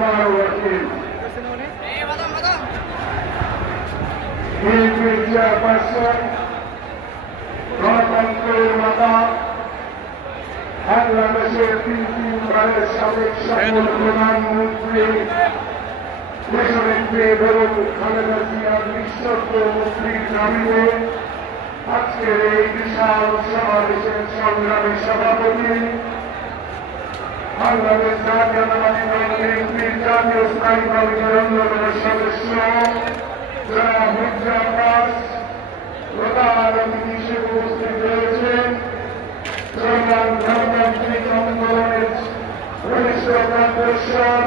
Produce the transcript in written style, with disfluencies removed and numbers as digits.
আমার ওয়াকিল BNP chairperson গণতন্ত্রের মাতা বাংলাদেশের তিনবারের সাবেক সফল প্রধানমন্ত্রী দেশনেত্রী বেগম খালেদা জিয়ার নিঃশর্ত মুক্তির দাবিতে আজকের এই বিশাল সমাবেশের সংগ্রামী সভাপতি বাংলাদেশ জাতীয়তাবাদী দল বিএনপির জাতীয় স্থায়ী কমিটির অন্যতম সদস্য যারা হুজ্জা আব্বাস প্রধান অতিথি হিসেবে উপস্থিত রয়েছেন গণতান্ত্রিক আন্দোলনের ঘনিষ্ঠ কণ্ঠস্বর